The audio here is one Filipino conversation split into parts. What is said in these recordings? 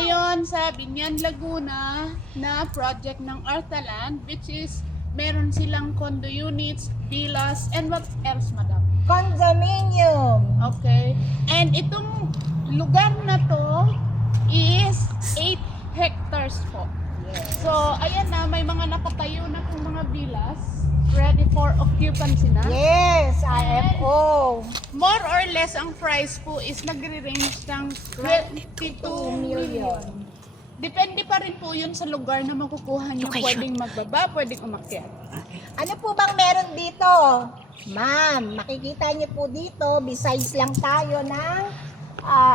ngayon sa Binyan, Laguna na project ng Artaland, which is meron silang condo units, villas, and what else, madam? Condominium. Okay. And itong lugar na to is 8 hectares po. Yes. So, ayan na, may mga nakatayo na pong mga villas ready for occupancy na. Yes, IFO. More or less, ang price po is nagre-range ng 22 million. Depende pa rin po yun sa lugar na makukuha nyo. Pwedeng magbaba, pwedeng umakyat. Ano po bang meron dito? Ma'am, makikita niyo po dito, besides lang tayo ng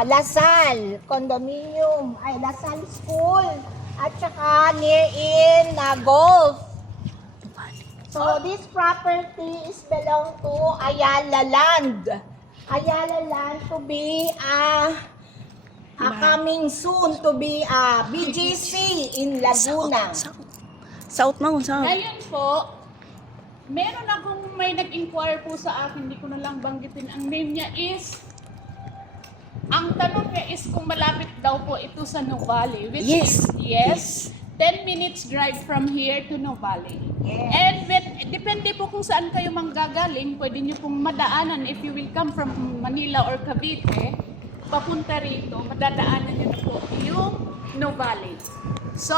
Lasal Condominium, ay Lasal School, at saka near in golf. So this property is belong to Ayala Land. Ayala Land to be coming soon to be BGC in Laguna. South mo, south. Ngayon po, meron akong may nag-inquire po sa akin, hindi ko na lang banggitin. Ang name niya is, ang tanong niya is kung malapit daw po ito sa Nuvali. Which Yes. is, yes, 10 minutes drive from here to Nuvali. Yes. And depende po kung saan kayo manggagaling, pwede nyo pong madaanan if you will come from Manila or Cavite, papunta rito, madadaanan nyo na po yung Nuvali. So,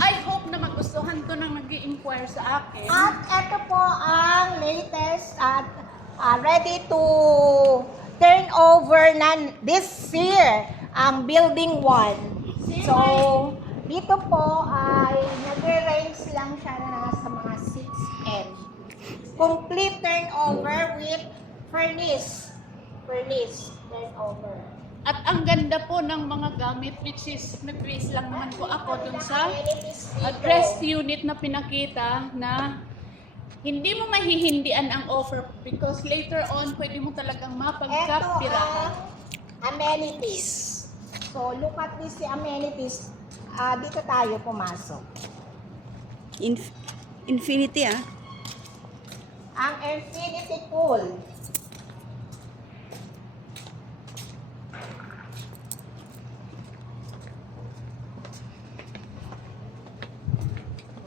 I hope na magustuhan to ng nag-i-inquire sa akin. At ito po ang latest at ready to turn over na this year ang building 1. So, dito po ay nagre-range lang siya na sa mga 6M. Complete turnover with furnace turnover. At ang ganda po ng mga gamit, which is nag-base lang naman po ako dun sa address unit na pinakita na hindi mo mahihindian ang offer because later on, pwede mo talagang Ito mapagkapirahan. ang amenities. So, look at this amenities. Dito tayo pumasok. Infinity Ang infinity pool.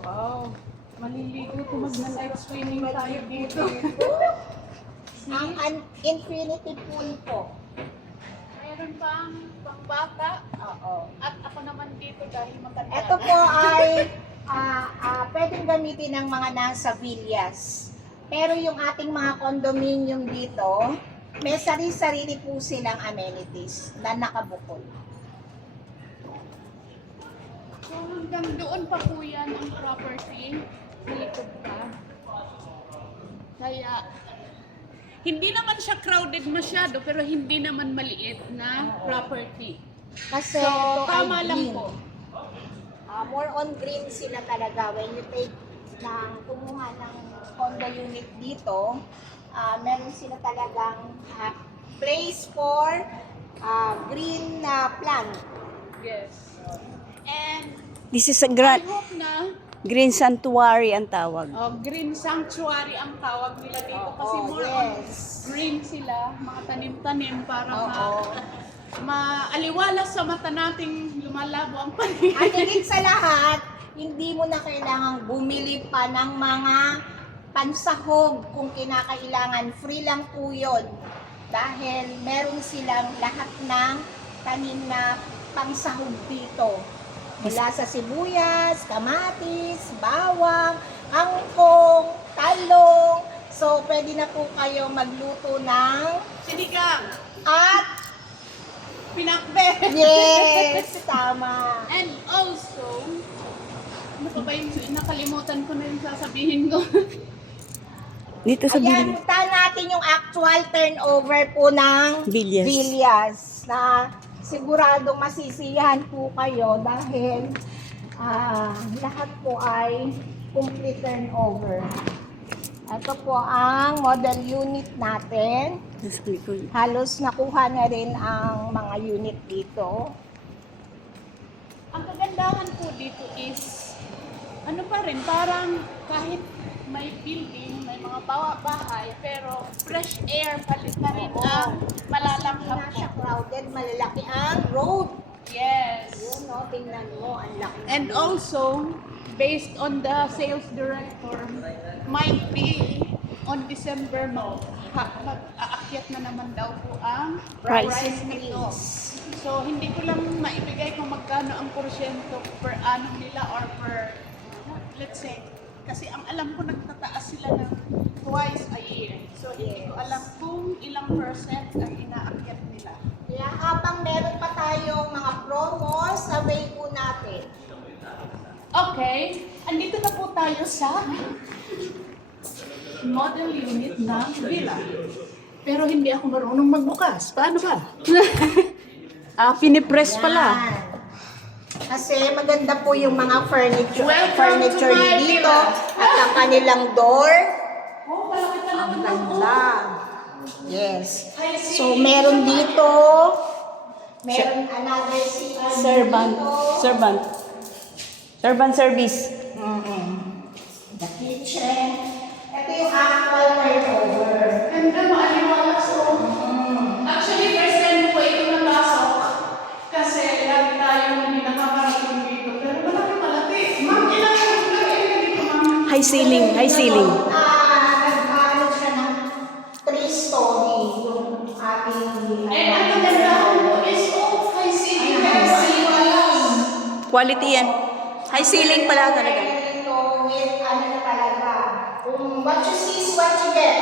Wow, maliligo to mag-live swimming tayo dito. Ang infinity pool po. Mayroon pang pangbata Oo. at ako naman dito dahil matanda. Ito po ay pwedeng gamitin ng mga nasa villas. Pero yung ating mga condominium dito, may sarili-sarili po silang amenities na nakabukol. So hanggang doon pa po yan ang property. Likod pa. Kaya, hindi naman siya crowded masyado, pero hindi naman maliit na property. Kasi So, ito ay tama lang green. po. More on green sila talaga. When you take kumuha ng condo unit dito, meron sila talagang place for green plant. Yes. And This is a I hope na green sanctuary ang tawag. green sanctuary ang tawag nila dito kasi Oo, more on yes. green sila, mga tanim-tanim para Oo. maaliwalas sa mata nating lumalabo ang paligid. At higit sa lahat, hindi mo na kailangang bumili pa ng mga pansahog kung kinakailangan. Free lang po yun. Dahil meron silang lahat ng tanim na pansahog dito. Mula sa sibuyas, kamatis, bawang, kangkong, talong. So, pwede na po kayo magluto ng Sinigang, at pinakbe. yes, tama. And also, ano pa ba yung nakalimutan ko na yung sasabihin ko? Dito sa Ayan, building. tahan natin yung actual turnover po ng Villas. villas na siguradong masisiyahan po kayo dahil lahat po ay complete turnover. Ito po ang model unit natin. Nasa likod. Halos nakuha na rin ang mga unit dito. Ang kagandahan po dito is, ano pa rin, parang kahit may building, may mga bahay, pero fresh air pa rin ang Hindi malalanghap na siya po. crowded, malalaki ang road. Yes. oh. Tingnan mo, ang laki. And also, based on the sales director, might be on December mag-aakyat na naman daw po ang Price price nito. So, hindi ko lang maibigay kung magkano ang porsyento per annum nila or per, let's say, kasi ang alam ko nagtataas sila ng twice a year. So, hindi ko alam kung ilang percent ang inaakyat nila. Kaya habang meron pa tayong mga promos, sabay po natin. Okay, andito na po tayo sa model unit ng villa. Pero hindi ako marunong magbukas. Paano ba? Pinipress pala. Yan. Kasi maganda po yung mga furniture, Welcome to my dito villa. at ang kanilang door. Oh, palaki talaga Ang ng ganda. Yes. So meron dito, meron another seat Servant. dito. Servant. Servant service. The kitchen. Ito yung actual turnover. Ganda, maaliwala. So, actually, first time po ito napasok. Kasi lagi tayong hindi nakakarating dito. Pero malaki. Ma'am, ilang dito, ma'am? High ceiling. High ceiling. Nag-ano siya ng 3-story yung ating And ang kagandahan mo is, high ceiling. high ceiling. Quality yan. High ceiling pala talaga. Ito with ano na talaga. Kung what you see is what you get.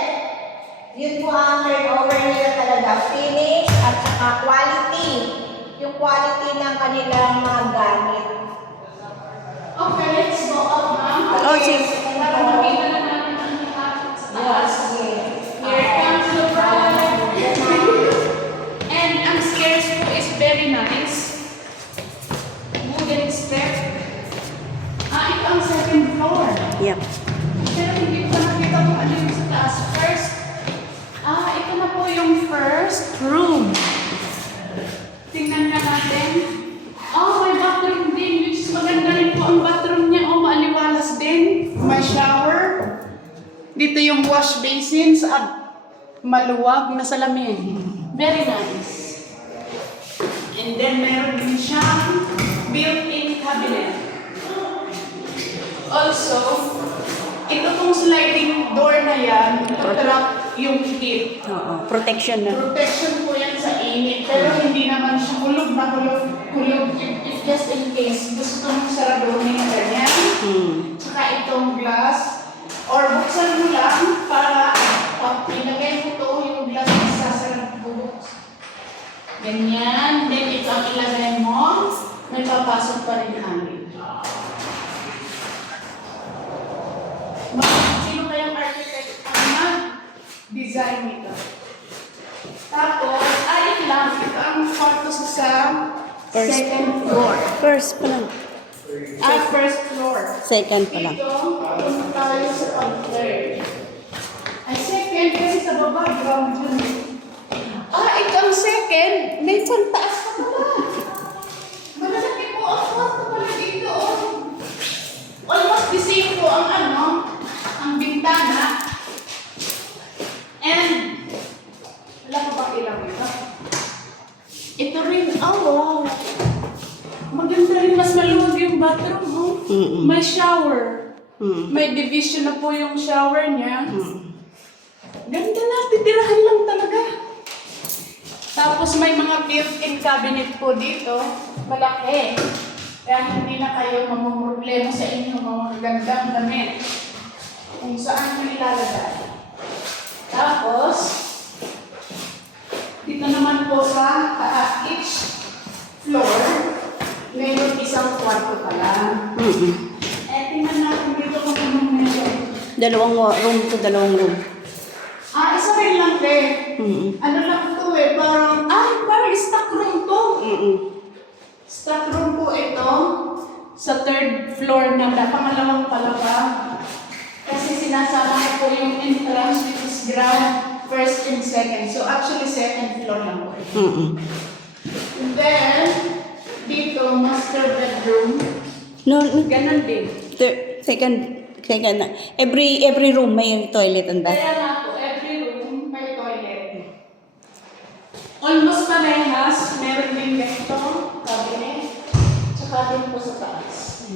Yun po ang turnover nila talaga. Finish at saka quality. Yung quality ng kanilang mga gamit. Okay, let's go up, ma'am. Oh, sige. Para makita na natin ang lahat sa taas. Yes. Here comes the bride. And ang stairs po is very nice. Wooden step. Ito ang second floor. Yep. Pero hindi ko nakita kung ano yung sa taas. First, ito na po yung first room. Tingnan na natin. May bathroom din. Which is maganda rin po ang bathroom niya. Maaliwalas din. May shower. Dito yung wash basins at maluwag na salamin. Very nice. And then meron din siyang built-in cabinet. Also, ito pong sliding door na yan, trap yung heat. Oo. Protection na. Protection po yan sa init, pero hindi naman siya hulog na hulog. If just in case gusto mong saraduhin na ganyan. Saka itong glass, or buksan mo lang para pag pinagay mo to, yung glass is sasarap bubuks. Ganyan, then ito ang ilagay mo, may papasok pa rin hangin. Sino kayang architect ang nag-design nito? Tapos, ito ang kwarto sa second floor. First pa lang. First floor. Second pa lang. Dito, punta tayo sa pag-third. Second kasi sa baba, ground yun. Ito ang second. May pantaas pa pala. Malalaki po ang kwarto pala dito. Almost the same po ang bintana. And, wala pa ba ilang ito? Ito rin, wow. Maganda rin, mas maluwag yung bathroom, May shower. May division na po yung shower niya. Ganda na, titirahan lang talaga. Tapos may mga built-in cabinet po dito. Malaki. Kaya hindi na kayo mamumroblema sa inyong mga gandang damit. Kung saan nyo ilalagay. Tapos, dito naman po sa each floor, mayroon isang kwarto pala. Tingnan natin dito kung anong meron. Dalawang room to dalawang room. Isa rin lang Ano lang ito parang stock room to. Stock room po ito sa third floor na pangalawang palapa. Kasi sinasama ko po yung entrance which is ground, first and second. So actually second floor lang po. And then, dito, master bedroom. No, Ganon din. second na. Every room may toilet and bath. Kaya nga po, every room may toilet. Almost parehas, meron din ganito, cabinet. Tsaka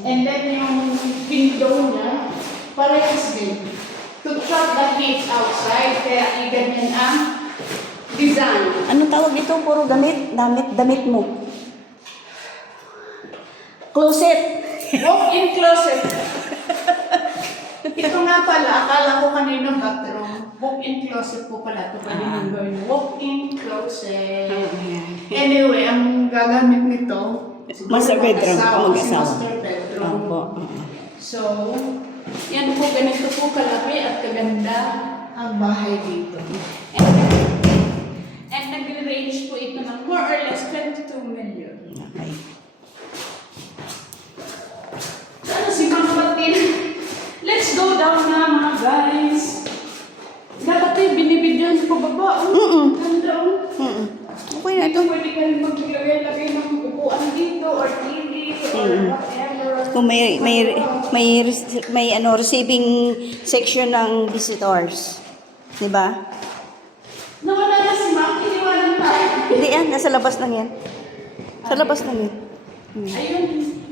And then yung window niya, parehas din. To trap the heat outside, kaya ganyan ang design. Anong tawag dito? Puro damit mo. Closet. Walk-in closet. Ito nga pala, akala ko kanina bathroom. Walk-in closet po pala. Ito pwede nang gawin. Walk-in closet. Anyway, ang gagamit nito, Master bedroom, mag-asawa. mag-asawa. Master bedroom. Opo. So, yan po, ganito po kalaki at kaganda ang bahay dito. And nag-range po ito ng more or less 22 million. Okay. Ano si Ma'am Patin? Let's go down na mga guys. Dapat yung binibidyohan sa pababa. Ganda oh. Okay na ito. Dito pwede ka rin maglagay-lagay ng upuan dito or TV or whatever. Kung may receiving section ng visitors. Di ba? Nawala na si Ma'am, iniwanan tayo. Hindi yan, nasa labas lang yan. Sa labas lang yan. Ayun.